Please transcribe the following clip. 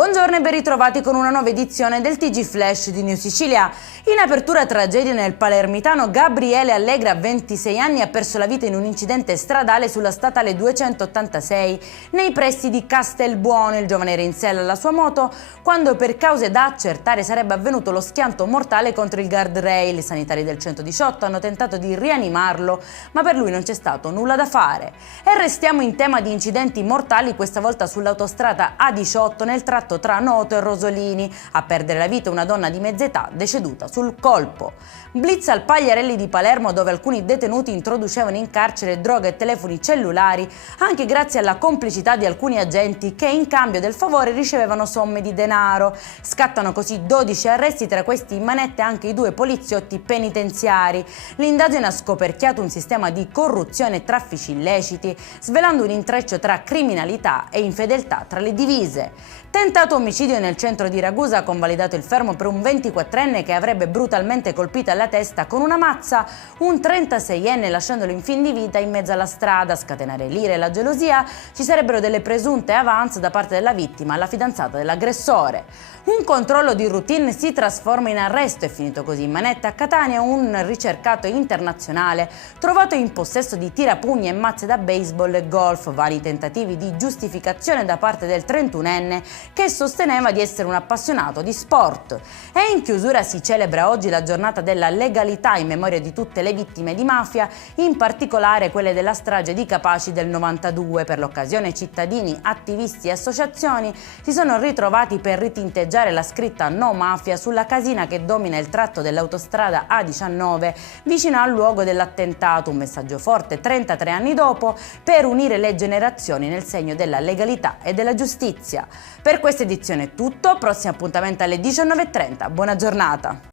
Buongiorno e ben ritrovati con una nuova edizione del TG Flash di New Sicilia. In apertura tragedia nel palermitano, Gabriele Allegra, 26 anni, ha perso la vita in un incidente stradale sulla statale 286 nei pressi di Castelbuono. Il giovane era in sella alla sua moto quando, per cause da accertare, sarebbe avvenuto lo schianto mortale contro il guardrail. I sanitari del 118 hanno tentato di rianimarlo, ma per lui non c'è stato nulla da fare. E restiamo in tema di incidenti mortali, questa volta sull'autostrada A18 nel tratto tra Noto e Rosolini. A perdere la vita una donna di mezza età deceduta sul colpo. Blitz al Pagliarelli di Palermo, dove alcuni detenuti introducevano in carcere droga e telefoni cellulari, anche grazie alla complicità di alcuni agenti che in cambio del favore ricevevano somme di denaro. Scattano così 12 arresti, tra questi in manette anche i 2 poliziotti penitenziari. L'indagine ha scoperchiato un sistema di corruzione e traffici illeciti, svelando un intreccio tra criminalità e infedeltà tra le divise. Tentato omicidio nel centro di Ragusa, ha convalidato il fermo per un 24enne che avrebbe brutalmente colpito alla testa con una mazza un 36enne, lasciandolo in fin di vita in mezzo alla strada. A scatenare l'ira e la gelosia ci sarebbero delle presunte avance da parte della vittima alla fidanzata dell'aggressore. Un controllo di routine si trasforma in arresto. È finito così in manette a Catania un ricercato internazionale trovato in possesso di tirapugni e mazze da baseball e golf, vari tentativi di giustificazione da parte del 31enne che sosteneva di essere un appassionato di sport. E in chiusura si celebra oggi la giornata della legalità in memoria di tutte le vittime di mafia, in particolare quelle della strage di Capaci del 92. Per l'occasione cittadini, attivisti e associazioni si sono ritrovati per ritinteggiare la scritta No Mafia sulla casina che domina il tratto dell'autostrada A19 vicino al luogo dell'attentato, un messaggio forte 33 anni dopo per unire le generazioni nel segno della legalità e della giustizia. Per questa edizione è tutto, prossimo appuntamento alle 19:30, buona giornata!